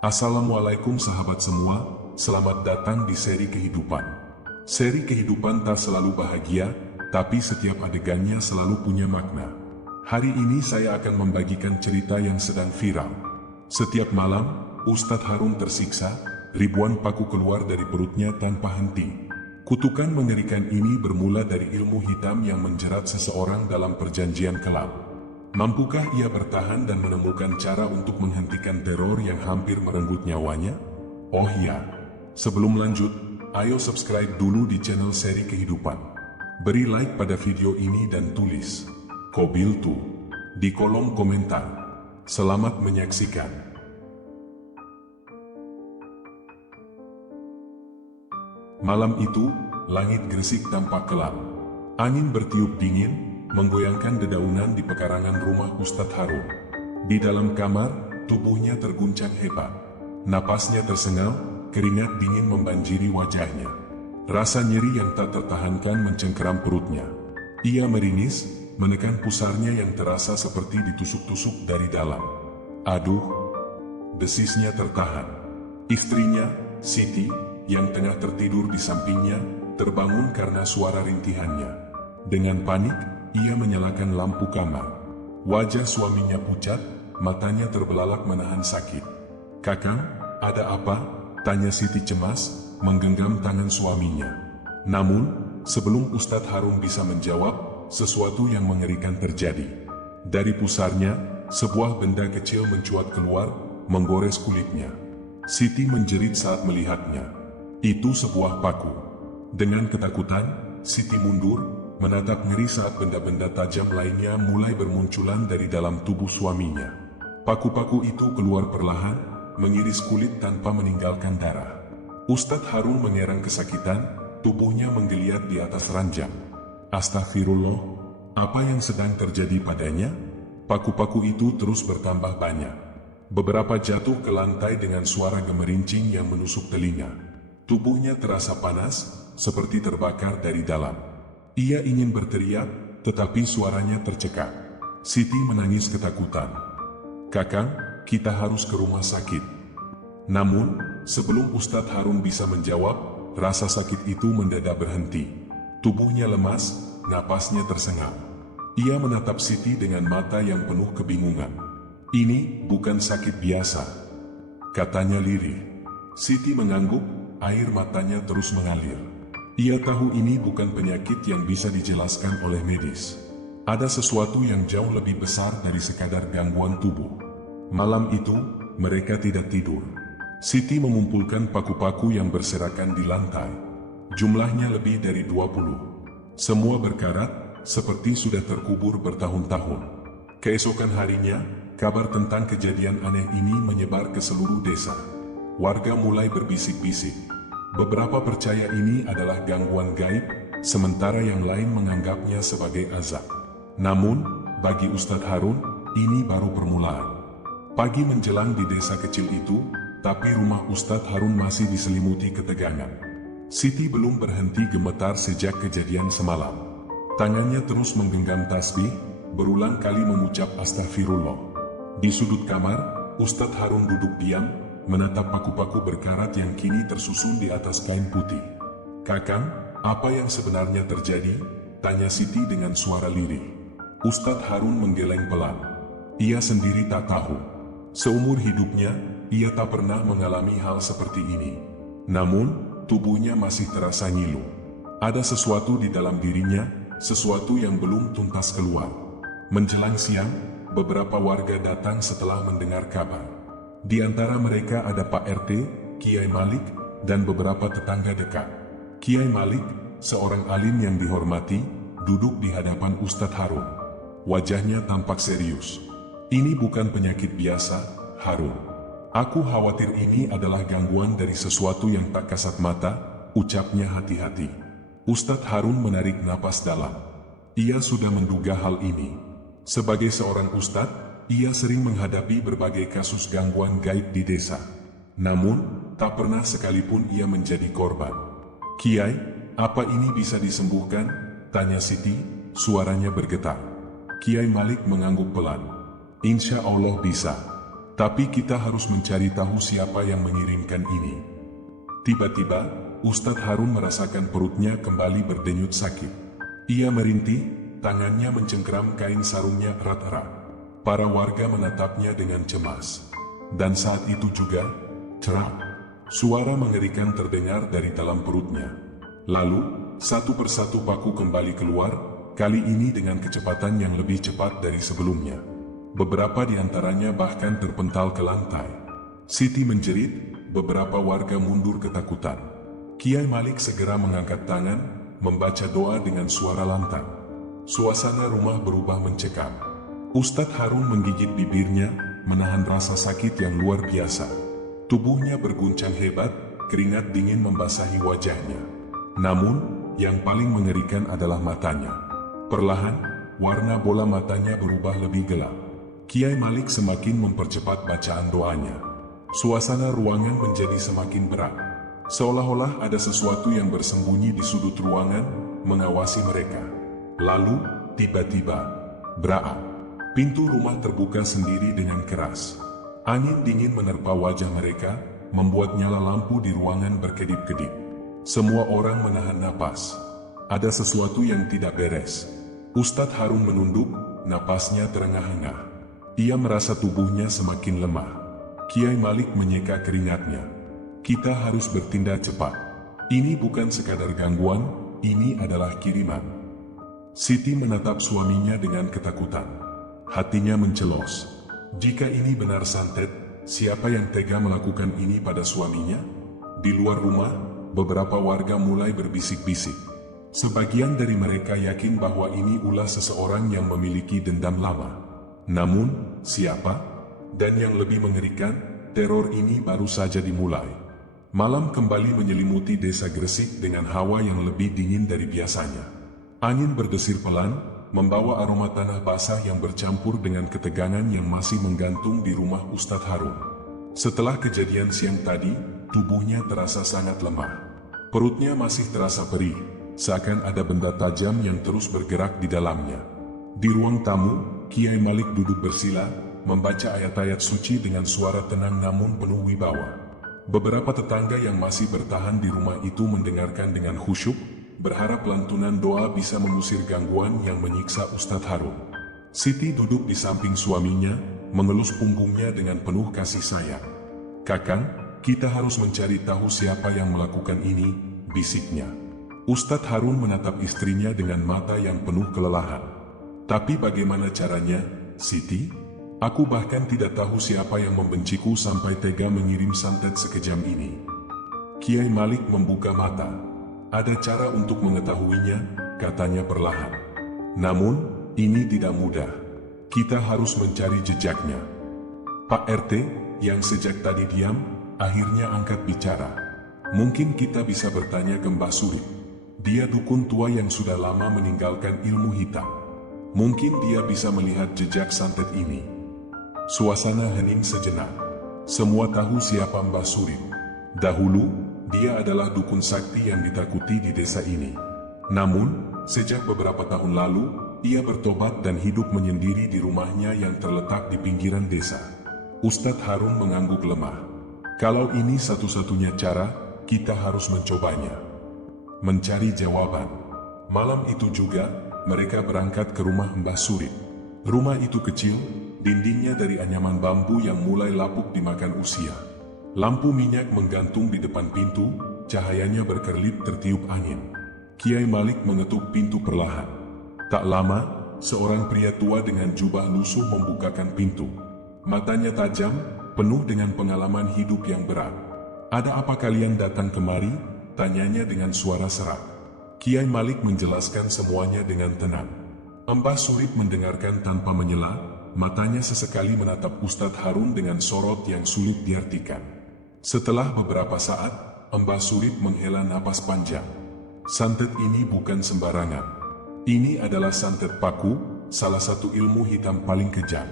Assalamualaikum sahabat semua, selamat datang di seri kehidupan. Seri kehidupan tak selalu bahagia, tapi setiap adegannya selalu punya makna. Hari ini saya akan membagikan cerita yang sedang viral. Setiap malam, Ustadz Harun tersiksa, ribuan paku keluar dari perutnya tanpa henti. Kutukan mengerikan ini bermula dari ilmu hitam yang menjerat seseorang dalam perjanjian kelam. Mampukah ia bertahan dan menemukan cara untuk menghentikan teror yang hampir merenggut nyawanya? Oh iya, sebelum lanjut, ayo subscribe dulu di channel Seri Kehidupan. Beri like pada video ini dan tulis Kobil Tu di kolom komentar. Selamat menyaksikan. Malam itu, langit gresik tampak gelap. Angin bertiup dingin, menggoyangkan dedaunan di pekarangan rumah Ustadz Harun. Di dalam kamar, tubuhnya terguncang hebat. Napasnya tersengal, keringat dingin membanjiri wajahnya. Rasa nyeri yang tak tertahankan mencengkeram perutnya. Ia meringis, menekan pusarnya yang terasa seperti ditusuk-tusuk dari dalam. Aduh, desisnya tertahan. Istrinya, Siti, yang tengah tertidur di sampingnya, terbangun karena suara rintihannya. Dengan panik, ia menyalakan lampu kamar. Wajah suaminya pucat, matanya terbelalak menahan sakit. "Kakang, ada apa?" tanya Siti cemas, menggenggam tangan suaminya. Namun, sebelum Ustadz Harun bisa menjawab, sesuatu yang mengerikan terjadi. Dari pusarnya, sebuah benda kecil mencuat keluar, menggores kulitnya. Siti menjerit saat melihatnya. Itu sebuah paku. Dengan ketakutan, Siti mundur, menatap ngeri saat benda-benda tajam lainnya mulai bermunculan dari dalam tubuh suaminya. Paku-paku itu keluar perlahan, mengiris kulit tanpa meninggalkan darah. Ustadz Harun mengerang kesakitan, tubuhnya menggeliat di atas ranjang. Astagfirullah, apa yang sedang terjadi padanya? Paku-paku itu terus bertambah banyak. Beberapa jatuh ke lantai dengan suara gemerincing yang menusuk telinga. Tubuhnya terasa panas, seperti terbakar dari dalam. Ia ingin berteriak, tetapi suaranya tercekat. Siti menangis ketakutan. "Kakang, kita harus ke rumah sakit." Namun, sebelum Ustadz Harun bisa menjawab, rasa sakit itu mendadak berhenti. Tubuhnya lemas, napasnya tersengal. Ia menatap Siti dengan mata yang penuh kebingungan. "Ini bukan sakit biasa," katanya lirih. Siti mengangguk, air matanya terus mengalir. Ia tahu ini bukan penyakit yang bisa dijelaskan oleh medis. Ada sesuatu yang jauh lebih besar dari sekadar gangguan tubuh. Malam itu, mereka tidak tidur. Siti mengumpulkan paku-paku yang berserakan di lantai. Jumlahnya lebih dari 20. Semua berkarat, seperti sudah terkubur bertahun-tahun. Keesokan harinya, kabar tentang kejadian aneh ini menyebar ke seluruh desa. Warga mulai berbisik-bisik. Beberapa percaya ini adalah gangguan gaib, sementara yang lain menganggapnya sebagai azab. Namun, bagi Ustadz Harun, ini baru permulaan. Pagi menjelang di desa kecil itu, tapi rumah Ustadz Harun masih diselimuti ketegangan. Siti belum berhenti gemetar sejak kejadian semalam. Tangannya terus menggenggam tasbih, berulang kali mengucap astagfirullah. Di sudut kamar, Ustadz Harun duduk diam, menatap paku-paku berkarat yang kini tersusun di atas kain putih. "Kakang, apa yang sebenarnya terjadi?" tanya Siti dengan suara lirih. Ustadz Harun menggeleng pelan. Ia sendiri tak tahu. Seumur hidupnya, ia tak pernah mengalami hal seperti ini. Namun, tubuhnya masih terasa ngilu. Ada sesuatu di dalam dirinya, sesuatu yang belum tuntas keluar. Menjelang siang, beberapa warga datang setelah mendengar kabar. Di antara mereka ada Pak RT, Kiai Malik, dan beberapa tetangga dekat. Kiai Malik, seorang alim yang dihormati, duduk di hadapan Ustadz Harun. Wajahnya tampak serius. "Ini bukan penyakit biasa, Harun. Aku khawatir ini adalah gangguan dari sesuatu yang tak kasat mata," ucapnya hati-hati. Ustadz Harun menarik napas dalam. Ia sudah menduga hal ini. Sebagai seorang ustadz, ia sering menghadapi berbagai kasus gangguan gaib di desa. Namun, tak pernah sekalipun ia menjadi korban. "Kiai, apa ini bisa disembuhkan?" tanya Siti, suaranya bergetar. Kiai Malik mengangguk pelan. "Insya Allah bisa. Tapi kita harus mencari tahu siapa yang mengirimkan ini. Tiba-tiba, Ustadz Harun merasakan perutnya kembali berdenyut sakit. Ia merintih, tangannya mencengkeram kain sarungnya erat-erat. Para warga menatapnya dengan cemas. Dan saat itu juga, cerak, suara mengerikan terdengar dari dalam perutnya. Lalu, satu persatu paku kembali keluar, kali ini dengan kecepatan yang lebih cepat dari sebelumnya. Beberapa di antaranya bahkan terpental ke lantai. Siti menjerit, beberapa warga mundur ketakutan. Kiai Malik segera mengangkat tangan, membaca doa dengan suara lantang. Suasana rumah berubah mencekam. Ustadz Harun menggigit bibirnya, menahan rasa sakit yang luar biasa. Tubuhnya berguncang hebat, keringat dingin membasahi wajahnya. Namun, yang paling mengerikan adalah matanya. Perlahan, warna bola matanya berubah lebih gelap. Kiai Malik semakin mempercepat bacaan doanya. Suasana ruangan menjadi semakin berat. Seolah-olah ada sesuatu yang bersembunyi di sudut ruangan, mengawasi mereka. Lalu, tiba-tiba, braak. Pintu rumah terbuka sendiri dengan keras. Angin dingin menerpa wajah mereka, membuat nyala lampu di ruangan berkedip-kedip. Semua orang menahan napas. Ada sesuatu yang tidak beres. Ustadz Harun menunduk, napasnya terengah-engah. Ia merasa tubuhnya semakin lemah. Kiai Malik menyeka keringatnya. Kita harus bertindak cepat. Ini bukan sekadar gangguan, ini adalah kiriman. Siti menatap suaminya dengan ketakutan. Hatinya mencelos. Jika ini benar santet, siapa yang tega melakukan ini pada suaminya? Di luar rumah, beberapa warga mulai berbisik-bisik. Sebagian dari mereka yakin bahwa ini ulah seseorang yang memiliki dendam lama. Namun, siapa? Dan yang lebih mengerikan, teror ini baru saja dimulai. Malam kembali menyelimuti desa Gresik dengan hawa yang lebih dingin dari biasanya. Angin berdesir pelan, membawa aroma tanah basah yang bercampur dengan ketegangan yang masih menggantung di rumah Ustadz Harun. Setelah kejadian siang tadi, tubuhnya terasa sangat lemah. Perutnya masih terasa perih, seakan ada benda tajam yang terus bergerak di dalamnya. Di ruang tamu, Kiai Malik duduk bersila, membaca ayat-ayat suci dengan suara tenang namun penuh wibawa. Beberapa tetangga yang masih bertahan di rumah itu mendengarkan dengan khusyuk, berharap lantunan doa bisa mengusir gangguan yang menyiksa Ustadz Harun. Siti duduk di samping suaminya, mengelus punggungnya dengan penuh kasih sayang. "Kakang, kita harus mencari tahu siapa yang melakukan ini," bisiknya. Ustadz Harun menatap istrinya dengan mata yang penuh kelelahan. "Tapi bagaimana caranya, Siti? Aku bahkan tidak tahu siapa yang membenciku sampai tega mengirim santet sekejam ini." Kiai Malik membuka mata. "Ada cara untuk mengetahuinya," katanya perlahan. "Namun, ini tidak mudah. Kita harus mencari jejaknya." Pak RT, yang sejak tadi diam, akhirnya angkat bicara. "Mungkin kita bisa bertanya ke Mbah Surip. Dia dukun tua yang sudah lama meninggalkan ilmu hitam. Mungkin dia bisa melihat jejak santet ini." Suasana hening sejenak. Semua tahu siapa Mbah Surip. Dahulu, dia adalah dukun sakti yang ditakuti di desa ini. Namun, sejak beberapa tahun lalu, ia bertobat dan hidup menyendiri di rumahnya yang terletak di pinggiran desa. Ustadz Harun mengangguk lemah. "Kalau ini satu-satunya cara, kita harus mencobanya." Mencari jawaban. Malam itu juga, mereka berangkat ke rumah Mbah Surip. Rumah itu kecil, dindingnya dari anyaman bambu yang mulai lapuk dimakan usia. Lampu minyak menggantung di depan pintu, cahayanya berkerlip tertiup angin. Kiai Malik mengetuk pintu perlahan. Tak lama, seorang pria tua dengan jubah lusuh membukakan pintu. Matanya tajam, penuh dengan pengalaman hidup yang berat. "Ada apa kalian datang kemari?" tanyanya dengan suara serak. Kiai Malik menjelaskan semuanya dengan tenang. Mbah Surip mendengarkan tanpa menyela, matanya sesekali menatap Ustadz Harun dengan sorot yang sulit diartikan. Setelah beberapa saat, Mbah Surip menghela napas panjang. "Santet ini bukan sembarangan. Ini adalah santet paku, salah satu ilmu hitam paling kejam.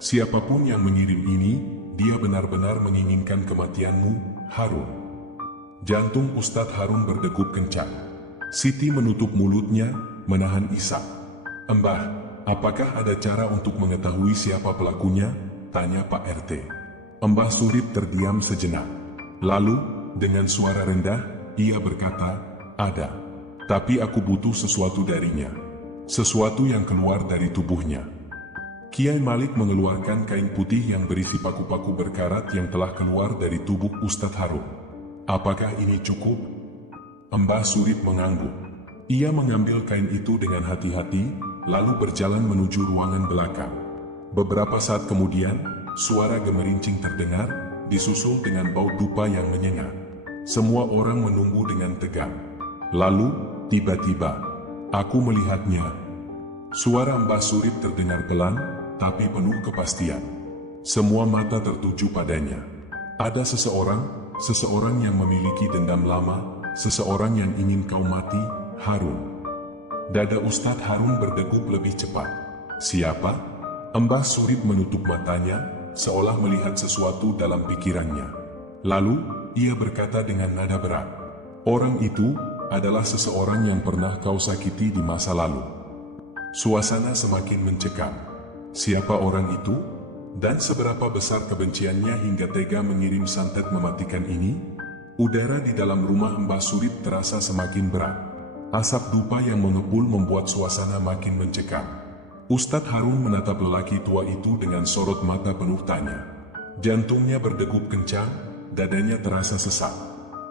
Siapapun yang mengirim ini, dia benar-benar menginginkan kematianmu, Harun." Jantung Ustadz Harun berdegup kencang. Siti menutup mulutnya, menahan isak. "Mbah, apakah ada cara untuk mengetahui siapa pelakunya?" tanya Pak RT. Mbah Surip terdiam sejenak. Lalu, dengan suara rendah, ia berkata, "Ada. Tapi aku butuh sesuatu darinya. Sesuatu yang keluar dari tubuhnya." Kiai Malik mengeluarkan kain putih yang berisi paku-paku berkarat yang telah keluar dari tubuh Ustadz Harun. "Apakah ini cukup?" Mbah Surip mengangguk. Ia mengambil kain itu dengan hati-hati, lalu berjalan menuju ruangan belakang. Beberapa saat kemudian, suara gemerincing terdengar, disusul dengan bau dupa yang menyengat. Semua orang menunggu dengan tegang. Lalu, tiba-tiba, "Aku melihatnya." Suara Mbah Surip terdengar pelan, tapi penuh kepastian. Semua mata tertuju padanya. Ada seseorang yang memiliki dendam lama, seseorang yang ingin kau mati, Harun. Dada Ustadz Harun berdegup lebih cepat. "Siapa?" Mbah Surip menutup matanya, seolah melihat sesuatu dalam pikirannya. Lalu, ia berkata dengan nada berat, "Orang itu adalah seseorang yang pernah kau sakiti di masa lalu." Suasana semakin mencekam. Siapa orang itu? Dan seberapa besar kebenciannya hingga tega mengirim santet mematikan ini? Udara di dalam rumah Mbah Surip terasa semakin berat. Asap dupa yang mengepul membuat suasana makin mencekam. Ustadz Harun menatap lelaki tua itu dengan sorot mata penuh tanya. Jantungnya berdegup kencang, dadanya terasa sesak.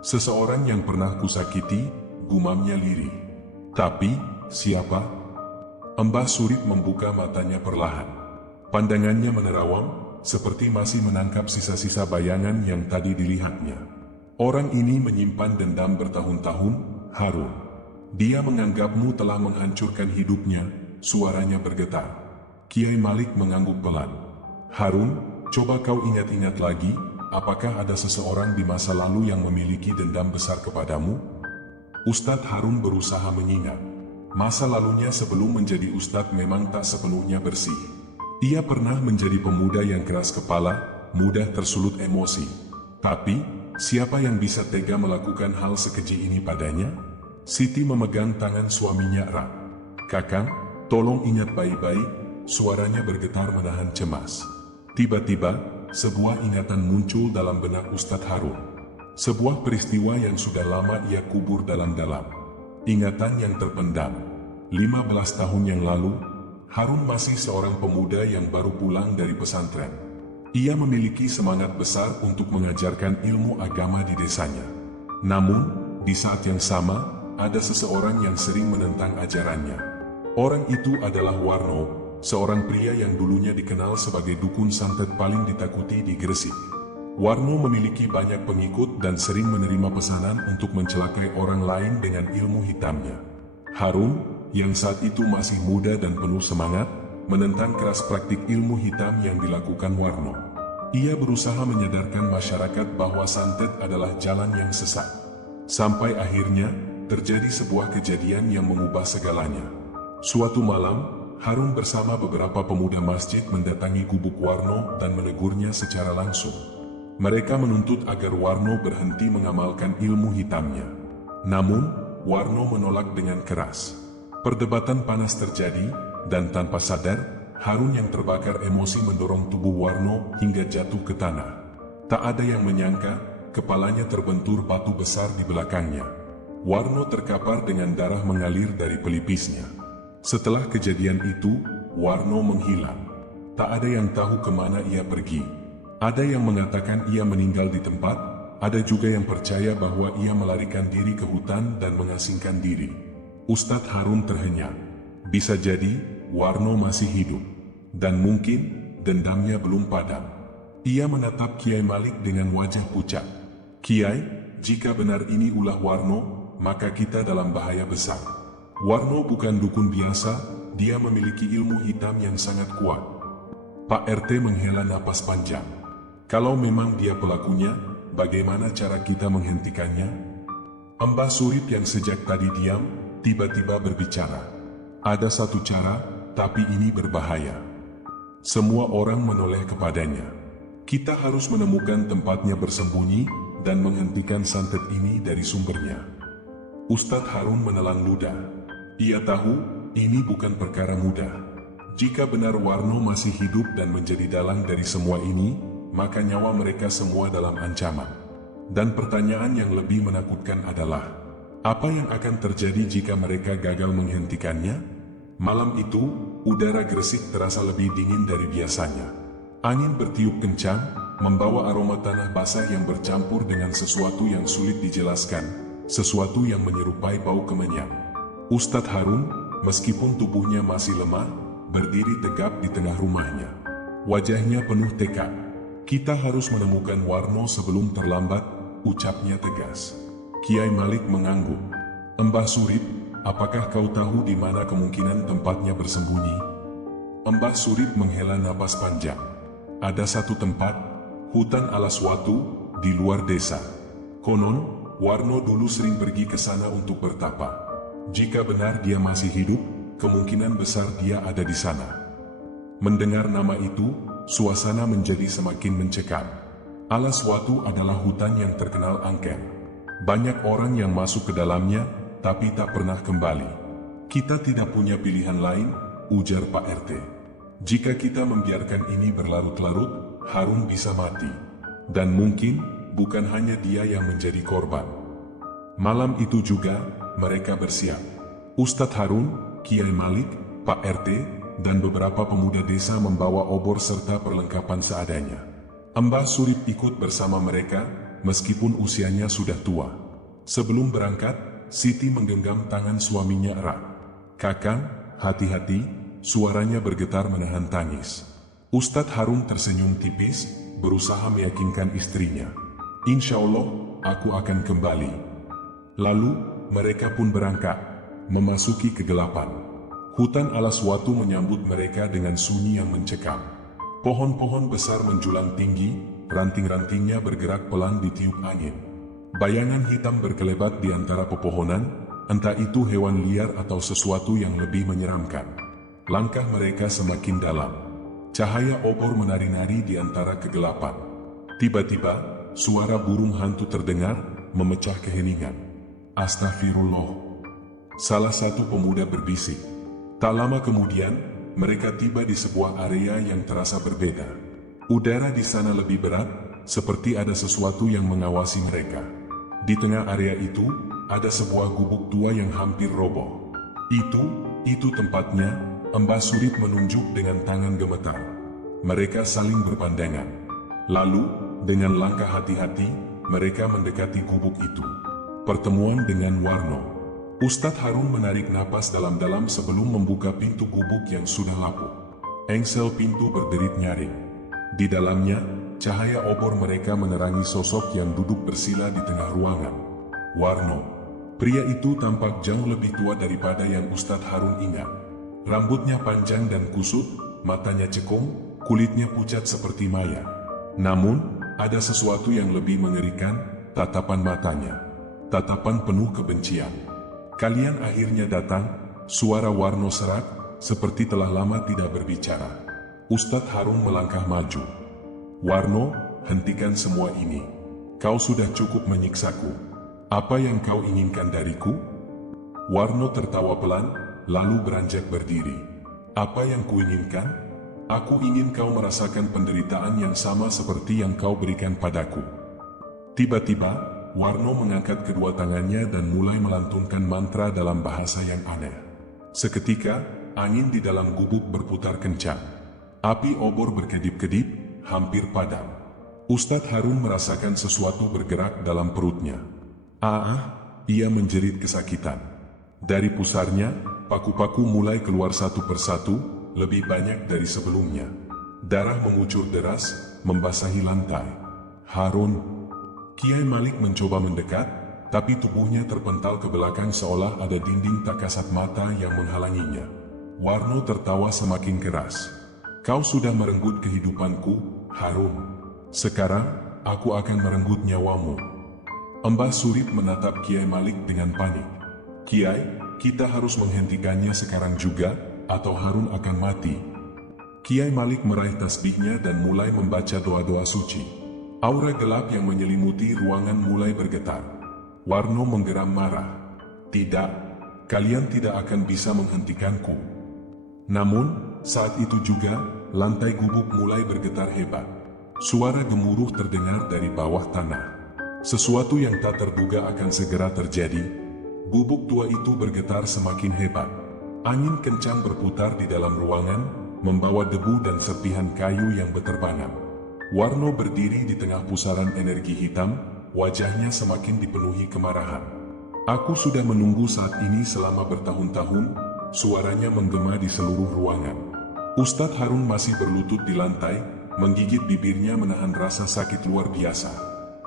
"Seseorang yang pernah kusakiti," gumamnya lirih. "Tapi, siapa?" Mbah Surip membuka matanya perlahan. Pandangannya menerawang, seperti masih menangkap sisa-sisa bayangan yang tadi dilihatnya. "Orang ini menyimpan dendam bertahun-tahun, Harun. Dia menganggapmu telah menghancurkan hidupnya." Suaranya bergetar. Kiai Malik mengangguk pelan. "Harun, coba kau ingat-ingat lagi, apakah ada seseorang di masa lalu yang memiliki dendam besar kepadamu?" Ustadz Harun berusaha mengingat. Masa lalunya sebelum menjadi ustadz memang tak sepenuhnya bersih. Ia pernah menjadi pemuda yang keras kepala, mudah tersulut emosi. Tapi, siapa yang bisa tega melakukan hal sekeji ini padanya? Siti memegang tangan suaminya erat. "Kakang, tolong ingat baik-baik," suaranya bergetar menahan cemas. Tiba-tiba, sebuah ingatan muncul dalam benak Ustadz Harun. Sebuah peristiwa yang sudah lama ia kubur dalam-dalam. Ingatan yang terpendam. 15 tahun yang lalu, Harun masih seorang pemuda yang baru pulang dari pesantren. Ia memiliki semangat besar untuk mengajarkan ilmu agama di desanya. Namun, di saat yang sama, ada seseorang yang sering menentang ajarannya. Orang itu adalah Warno, seorang pria yang dulunya dikenal sebagai dukun santet paling ditakuti di Gresik. Warno memiliki banyak pengikut dan sering menerima pesanan untuk mencelakai orang lain dengan ilmu hitamnya. Harun, yang saat itu masih muda dan penuh semangat, menentang keras praktik ilmu hitam yang dilakukan Warno. Ia berusaha menyadarkan masyarakat bahwa santet adalah jalan yang sesat. Sampai akhirnya, terjadi sebuah kejadian yang mengubah segalanya. Suatu malam, Harun bersama beberapa pemuda masjid mendatangi gubuk Warno dan menegurnya secara langsung. Mereka menuntut agar Warno berhenti mengamalkan ilmu hitamnya. Namun, Warno menolak dengan keras. Perdebatan panas terjadi, dan tanpa sadar, Harun yang terbakar emosi mendorong tubuh Warno hingga jatuh ke tanah. Tak ada yang menyangka, kepalanya terbentur batu besar di belakangnya. Warno terkapar dengan darah mengalir dari pelipisnya. Setelah kejadian itu, Warno menghilang. Tak ada yang tahu kemana ia pergi. Ada yang mengatakan ia meninggal di tempat, ada juga yang percaya bahwa ia melarikan diri ke hutan dan mengasingkan diri. Ustadz Harun terhenyak. Bisa jadi, Warno masih hidup. Dan mungkin, dendamnya belum padam. Ia menatap Kiai Malik dengan wajah pucat. "Kiai, jika benar ini ulah Warno, maka kita dalam bahaya besar. Warno bukan dukun biasa, dia memiliki ilmu hitam yang sangat kuat." Pak RT menghela napas panjang. "Kalau memang dia pelakunya, bagaimana cara kita menghentikannya?" Mbah Surip yang sejak tadi diam, tiba-tiba berbicara. "Ada satu cara, tapi ini berbahaya." Semua orang menoleh kepadanya. "Kita harus menemukan tempatnya bersembunyi, dan menghentikan santet ini dari sumbernya." Ustadz Harun menelan ludah. Ia tahu, ini bukan perkara mudah. Jika benar Warno masih hidup dan menjadi dalang dari semua ini, maka nyawa mereka semua dalam ancaman. Dan pertanyaan yang lebih menakutkan adalah, apa yang akan terjadi jika mereka gagal menghentikannya? Malam itu, udara Gresik terasa lebih dingin dari biasanya. Angin bertiup kencang, membawa aroma tanah basah yang bercampur dengan sesuatu yang sulit dijelaskan, sesuatu yang menyerupai bau kemenyan. Ustadz Harun, meskipun tubuhnya masih lemah, berdiri tegap di tengah rumahnya. Wajahnya penuh tekad. Kita harus menemukan Warno sebelum terlambat, ucapnya tegas. Kiai Malik mengangguk. Mbah Surip, apakah kau tahu di mana kemungkinan tempatnya bersembunyi? Mbah Surip menghela napas panjang. Ada satu tempat, hutan Alaswatu, di luar desa. Konon, Warno dulu sering pergi ke sana untuk bertapa. Jika benar dia masih hidup, kemungkinan besar dia ada di sana. Mendengar nama itu, suasana menjadi semakin mencekam. Alaswatu adalah hutan yang terkenal angker. Banyak orang yang masuk ke dalamnya, tapi tak pernah kembali. Kita tidak punya pilihan lain, ujar Pak RT. Jika kita membiarkan ini berlarut-larut, Harun bisa mati. Dan mungkin, bukan hanya dia yang menjadi korban. Malam itu juga, mereka bersiap. Ustadz Harun, Kiai Malik, Pak RT, dan beberapa pemuda desa membawa obor serta perlengkapan seadanya. Mbah Surip ikut bersama mereka, meskipun usianya sudah tua. Sebelum berangkat, Siti menggenggam tangan suaminya erat. "Kakang, hati-hati," suaranya bergetar menahan tangis. Ustadz Harun tersenyum tipis, berusaha meyakinkan istrinya. "Insya Allah, aku akan kembali." Lalu, mereka pun berangkat, memasuki kegelapan. Hutan Alaswatu menyambut mereka dengan sunyi yang mencekam. Pohon-pohon besar menjulang tinggi, ranting-rantingnya bergerak pelan ditiup angin. Bayangan hitam berkelebat di antara pepohonan, entah itu hewan liar atau sesuatu yang lebih menyeramkan. Langkah mereka semakin dalam. Cahaya obor menari-nari di antara kegelapan. Tiba-tiba, suara burung hantu terdengar, memecah keheningan. "Astagfirullah," salah satu pemuda berbisik. Tak lama kemudian, mereka tiba di sebuah area yang terasa berbeda. Udara di sana lebih berat, seperti ada sesuatu yang mengawasi mereka. Di tengah area itu, ada sebuah gubuk tua yang hampir roboh. Itu tempatnya, Mbah Surip menunjuk dengan tangan gemetar. Mereka saling berpandangan. Lalu, dengan langkah hati-hati, mereka mendekati gubuk itu. Pertemuan dengan Warno. Ustadz Harun menarik napas dalam-dalam sebelum membuka pintu gubuk yang sudah lapuk. Engsel pintu berderit nyaring. Di dalamnya, cahaya obor mereka menerangi sosok yang duduk bersila di tengah ruangan. Warno. Pria itu tampak jauh lebih tua daripada yang Ustadz Harun ingat. Rambutnya panjang dan kusut, matanya cekung, kulitnya pucat seperti mayat. Namun, ada sesuatu yang lebih mengerikan, tatapan matanya. Tatapan penuh kebencian. "Kalian akhirnya datang," suara Warno serak, seperti telah lama tidak berbicara. Ustadz Harun melangkah maju. "Warno, hentikan semua ini. Kau sudah cukup menyiksaku. Apa yang kau inginkan dariku?" Warno tertawa pelan, lalu beranjak berdiri. "Apa yang kuinginkan? Aku ingin kau merasakan penderitaan yang sama seperti yang kau berikan padaku." Tiba-tiba, Warno mengangkat kedua tangannya dan mulai melantunkan mantra dalam bahasa yang aneh. Seketika, angin di dalam gubuk berputar kencang. Api obor berkedip-kedip, hampir padam. Ustadz Harun merasakan sesuatu bergerak dalam perutnya. Ia menjerit kesakitan. Dari pusarnya, paku-paku mulai keluar satu persatu, lebih banyak dari sebelumnya. Darah mengucur deras, membasahi lantai. "Harun." Kiai Malik mencoba mendekat, tapi tubuhnya terpental ke belakang seolah ada dinding tak kasat mata yang menghalanginya. Warno tertawa semakin keras. "Kau sudah merenggut kehidupanku, Harun. Sekarang, aku akan merenggut nyawamu." Mbah Surip menatap Kiai Malik dengan panik. "Kiai, kita harus menghentikannya sekarang juga, atau Harun akan mati." Kiai Malik meraih tasbihnya dan mulai membaca doa-doa suci. Aura gelap yang menyelimuti ruangan mulai bergetar. Warno menggeram marah. "Tidak, kalian tidak akan bisa menghentikanku." Namun, saat itu juga, lantai gubuk mulai bergetar hebat. Suara gemuruh terdengar dari bawah tanah. Sesuatu yang tak terduga akan segera terjadi. Gubuk tua itu bergetar semakin hebat. Angin kencang berputar di dalam ruangan, membawa debu dan serpihan kayu yang berterbangan. Warno berdiri di tengah pusaran energi hitam, wajahnya semakin dipenuhi kemarahan. Aku sudah menunggu saat ini selama bertahun-tahun, suaranya menggema di seluruh ruangan. Ustadz Harun masih berlutut di lantai, menggigit bibirnya menahan rasa sakit luar biasa.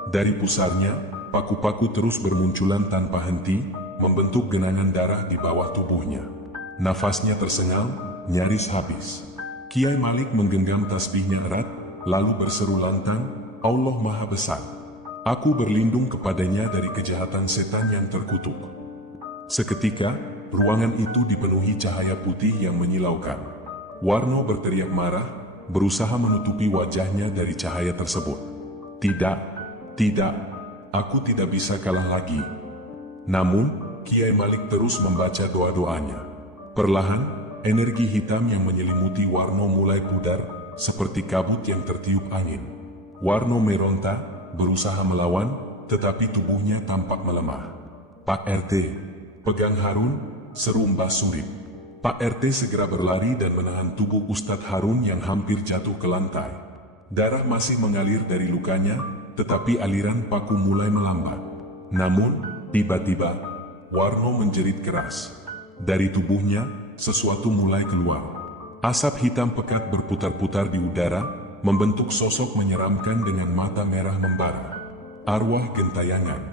Dari pusarnya, paku-paku terus bermunculan tanpa henti, membentuk genangan darah di bawah tubuhnya. Nafasnya tersengal, nyaris habis. Kiai Malik menggenggam tasbihnya erat, lalu berseru lantang, Allah Maha Besar. Aku berlindung kepadanya dari kejahatan setan yang terkutuk. Seketika, ruangan itu dipenuhi cahaya putih yang menyilaukan. Warno berteriak marah, berusaha menutupi wajahnya dari cahaya tersebut. Tidak, aku tidak bisa kalah lagi. Namun, Kiai Malik terus membaca doa-doanya. Perlahan, energi hitam yang menyelimuti Warno mulai pudar, seperti kabut yang tertiup angin. Warno meronta, berusaha melawan, tetapi tubuhnya tampak melemah. Pak RT, pegang Harun, seru Mbah Surip. Pak RT segera berlari dan menahan tubuh Ustadz Harun yang hampir jatuh ke lantai. Darah masih mengalir dari lukanya, tetapi aliran paku mulai melambat. Namun, tiba-tiba, Warno menjerit keras. Dari tubuhnya, sesuatu mulai keluar. Asap hitam pekat berputar-putar di udara, membentuk sosok menyeramkan dengan mata merah membara. Arwah gentayangan.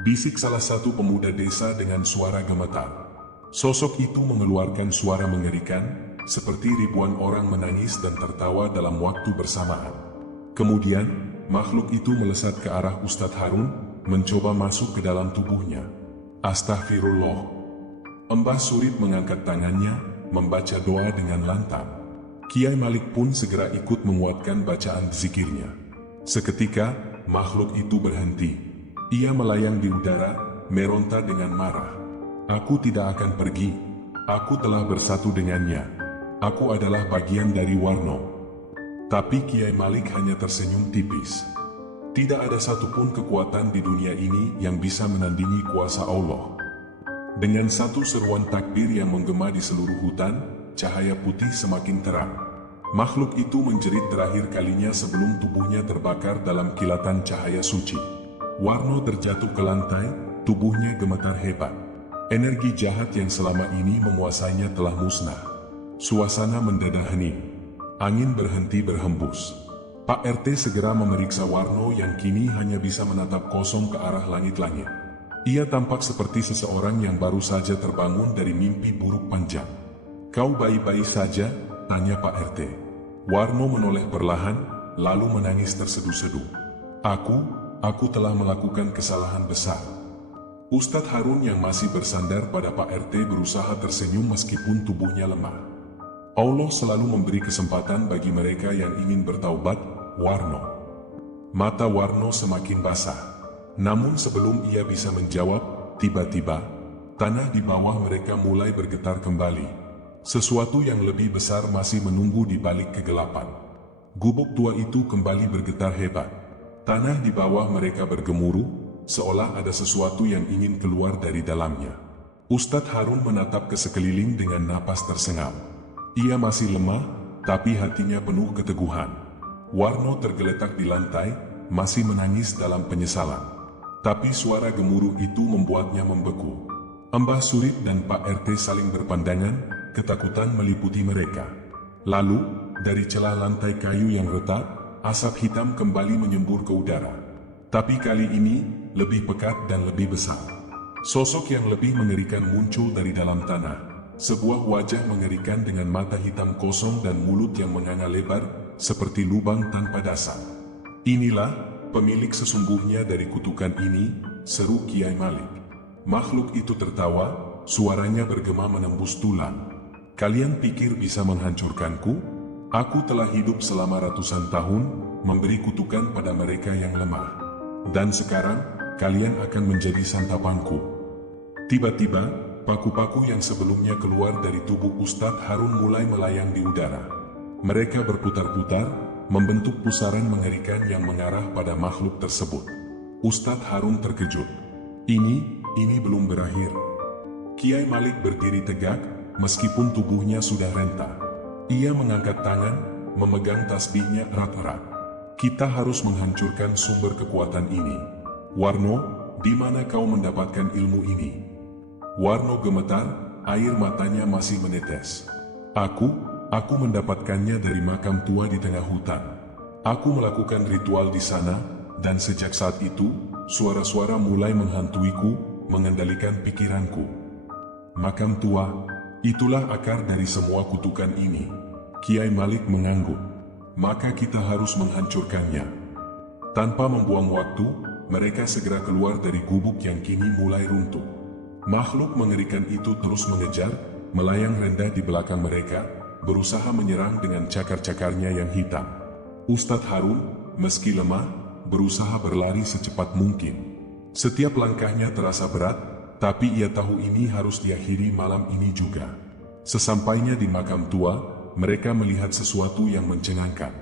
Bisik salah satu pemuda desa dengan suara gemetar. Sosok itu mengeluarkan suara mengerikan, seperti ribuan orang menangis dan tertawa dalam waktu bersamaan. Kemudian, makhluk itu melesat ke arah Ustadz Harun, mencoba masuk ke dalam tubuhnya. Astagfirullah. Mbah Surip mengangkat tangannya, membaca doa dengan lantang. Kiai Malik pun segera ikut menguatkan bacaan zikirnya. Seketika, makhluk itu berhenti. Ia melayang di udara, meronta dengan marah. Aku tidak akan pergi. Aku telah bersatu dengannya. Aku adalah bagian dari Warno. Tapi Kiai Malik hanya tersenyum tipis. Tidak ada satupun kekuatan di dunia ini yang bisa menandingi kuasa Allah. Dengan satu seruan takbir yang menggema di seluruh hutan, cahaya putih semakin terang. Makhluk itu menjerit terakhir kalinya sebelum tubuhnya terbakar dalam kilatan cahaya suci. Warno terjatuh ke lantai, tubuhnya gemetar hebat. Energi jahat yang selama ini menguasainya telah musnah. Suasana mendadak hening. Angin berhenti berhembus. Pak RT segera memeriksa Warno yang kini hanya bisa menatap kosong ke arah langit-langit. Ia tampak seperti seseorang yang baru saja terbangun dari mimpi buruk panjang. Kau baik-baik saja? Tanya Pak RT. Warno menoleh perlahan, lalu menangis terseduh-seduh. Aku telah melakukan kesalahan besar. Ustadz Harun yang masih bersandar pada Pak RT berusaha tersenyum meskipun tubuhnya lemah. Allah selalu memberi kesempatan bagi mereka yang ingin bertaubat, Warno. Mata Warno semakin basah. Namun sebelum ia bisa menjawab, tiba-tiba, tanah di bawah mereka mulai bergetar kembali. Sesuatu yang lebih besar masih menunggu di balik kegelapan. Gubuk tua itu kembali bergetar hebat. Tanah di bawah mereka bergemuruh, seolah ada sesuatu yang ingin keluar dari dalamnya. Ustadz Harun menatap ke sekeliling dengan napas tersengal. Ia masih lemah, tapi hatinya penuh keteguhan. Warno tergeletak di lantai, masih menangis dalam penyesalan. Tapi suara gemuruh itu membuatnya membeku. Mbah Surip dan Pak RT saling berpandangan, ketakutan meliputi mereka. Lalu, dari celah lantai kayu yang retak, asap hitam kembali menyembur ke udara. Tapi kali ini, lebih pekat dan lebih besar. Sosok yang lebih mengerikan muncul dari dalam tanah. Sebuah wajah mengerikan dengan mata hitam kosong dan mulut yang menganga lebar, seperti lubang tanpa dasar. Inilah pemilik sesungguhnya dari kutukan ini, seru Kiai Malik. Makhluk itu tertawa, suaranya bergema menembus tulang. Kalian pikir bisa menghancurkanku? Aku telah hidup selama ratusan tahun, memberi kutukan pada mereka yang lemah. Dan sekarang, kalian akan menjadi santapanku. Tiba-tiba, paku-paku yang sebelumnya keluar dari tubuh Ustadz Harun mulai melayang di udara. Mereka berputar-putar, membentuk pusaran mengerikan yang mengarah pada makhluk tersebut. Ustadz Harun terkejut. Ini belum berakhir. Kiai Malik berdiri tegak, meskipun tubuhnya sudah renta. Ia mengangkat tangan, memegang tasbihnya erat-erat. Kita harus menghancurkan sumber kekuatan ini. Warno, di mana kau mendapatkan ilmu ini? Warno gemetar, air matanya masih menetes. Aku mendapatkannya dari makam tua di tengah hutan. Aku melakukan ritual di sana, dan sejak saat itu, suara-suara mulai menghantuiku, mengendalikan pikiranku. Makam tua, itulah akar dari semua kutukan ini. Kiai Malik mengangguk. Maka kita harus menghancurkannya. Tanpa membuang waktu, mereka segera keluar dari gubuk yang kini mulai runtuh. Makhluk mengerikan itu terus mengejar, melayang rendah di belakang mereka, berusaha menyerang dengan cakar-cakarnya yang hitam. Ustadz Harun, meski lemah, berusaha berlari secepat mungkin. Setiap langkahnya terasa berat, tapi ia tahu ini harus diakhiri malam ini juga. Sesampainya di makam tua, mereka melihat sesuatu yang mencengangkan.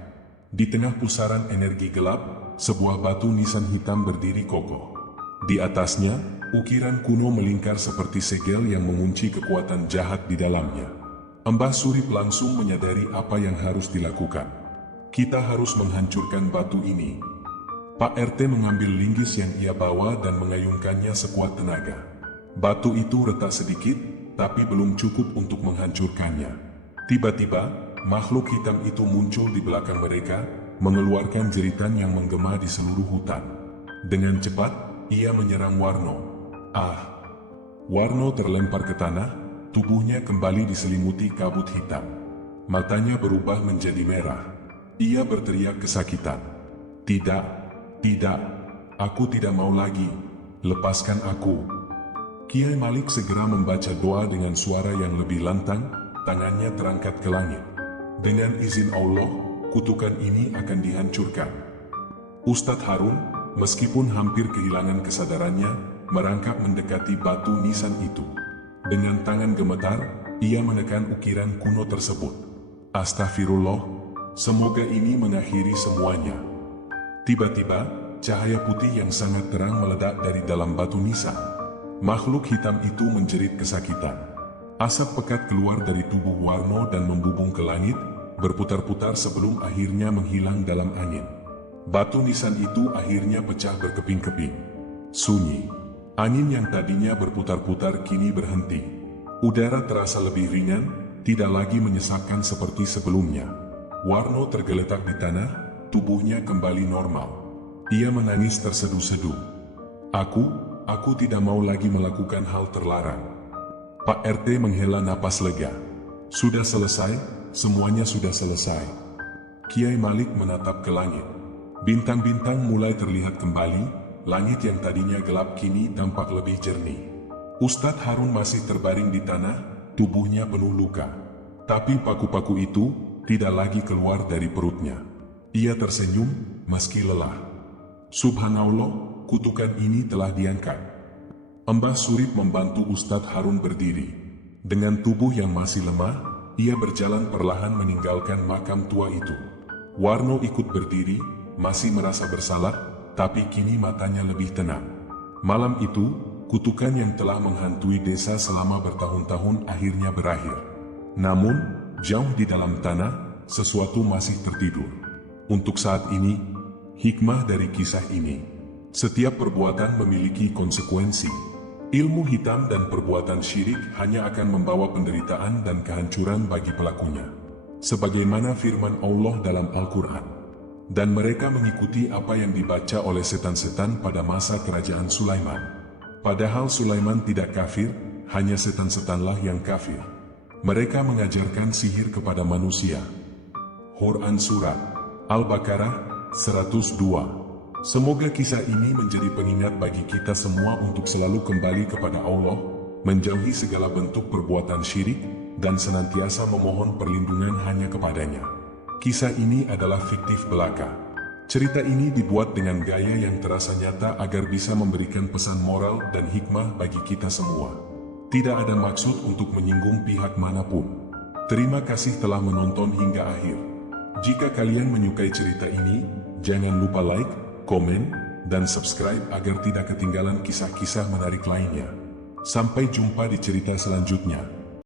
Di tengah pusaran energi gelap, sebuah batu nisan hitam berdiri kokoh. Di atasnya, ukiran kuno melingkar seperti segel yang mengunci kekuatan jahat di dalamnya. Mbah Surip langsung menyadari apa yang harus dilakukan. Kita harus menghancurkan batu ini. Pak RT mengambil linggis yang ia bawa dan mengayunkannya sekuat tenaga. Batu itu retak sedikit, tapi belum cukup untuk menghancurkannya. Tiba-tiba, makhluk hitam itu muncul di belakang mereka, mengeluarkan jeritan yang menggema di seluruh hutan. Dengan cepat, ia menyerang Warno. Warno terlempar ke tanah, tubuhnya kembali diselimuti kabut hitam. Matanya berubah menjadi merah. Ia berteriak kesakitan. Tidak, aku tidak mau lagi. Lepaskan aku. Kiai Malik segera membaca doa dengan suara yang lebih lantang, tangannya terangkat ke langit. Dengan izin Allah, kutukan ini akan dihancurkan. Ustadz Harun, meskipun hampir kehilangan kesadarannya, merangkak mendekati batu nisan itu. Dengan tangan gemetar, ia menekan ukiran kuno tersebut. Astagfirullah, semoga ini mengakhiri semuanya. Tiba-tiba, cahaya putih yang sangat terang meledak dari dalam batu nisan. Makhluk hitam itu menjerit kesakitan. Asap pekat keluar dari tubuh Warno dan membubung ke langit, berputar-putar sebelum akhirnya menghilang dalam angin. Batu nisan itu akhirnya pecah berkeping-keping. Sunyi. Angin yang tadinya berputar-putar kini berhenti. Udara terasa lebih ringan, tidak lagi menyesakkan seperti sebelumnya. Warno tergeletak di tanah, tubuhnya kembali normal. Ia menangis terseduh-seduh. Aku tidak mau lagi melakukan hal terlarang. Pak RT menghela napas lega. Sudah selesai, semuanya sudah selesai. Kiai Malik menatap ke langit. Bintang-bintang mulai terlihat kembali, langit yang tadinya gelap kini tampak lebih jernih. Ustadz Harun masih terbaring di tanah, tubuhnya penuh luka. Tapi paku-paku itu tidak lagi keluar dari perutnya. Ia tersenyum, meski lelah. Subhanallah, kutukan ini telah diangkat. Mbah Surip membantu Ustadz Harun berdiri. Dengan tubuh yang masih lemah, ia berjalan perlahan meninggalkan makam tua itu. Warno ikut berdiri, masih merasa bersalah, tapi kini matanya lebih tenang. Malam itu, kutukan yang telah menghantui desa selama bertahun-tahun akhirnya berakhir. Namun, jauh di dalam tanah, sesuatu masih tertidur. Untuk saat ini, hikmah dari kisah ini, setiap perbuatan memiliki konsekuensi. Ilmu hitam dan perbuatan syirik hanya akan membawa penderitaan dan kehancuran bagi pelakunya. Sebagaimana firman Allah dalam Al-Quran. Dan mereka mengikuti apa yang dibaca oleh setan-setan pada masa kerajaan Sulaiman. Padahal Sulaiman tidak kafir, hanya setan-setanlah yang kafir. Mereka mengajarkan sihir kepada manusia. Quran Surat Al-Baqarah 102. Semoga kisah ini menjadi pengingat bagi kita semua untuk selalu kembali kepada Allah, menjauhi segala bentuk perbuatan syirik, dan senantiasa memohon perlindungan hanya kepadanya. Kisah ini adalah fiktif belaka. Cerita ini dibuat dengan gaya yang terasa nyata agar bisa memberikan pesan moral dan hikmah bagi kita semua. Tidak ada maksud untuk menyinggung pihak manapun. Terima kasih telah menonton hingga akhir. Jika kalian menyukai cerita ini, jangan lupa like, komen, dan subscribe agar tidak ketinggalan kisah-kisah menarik lainnya. Sampai jumpa di cerita selanjutnya.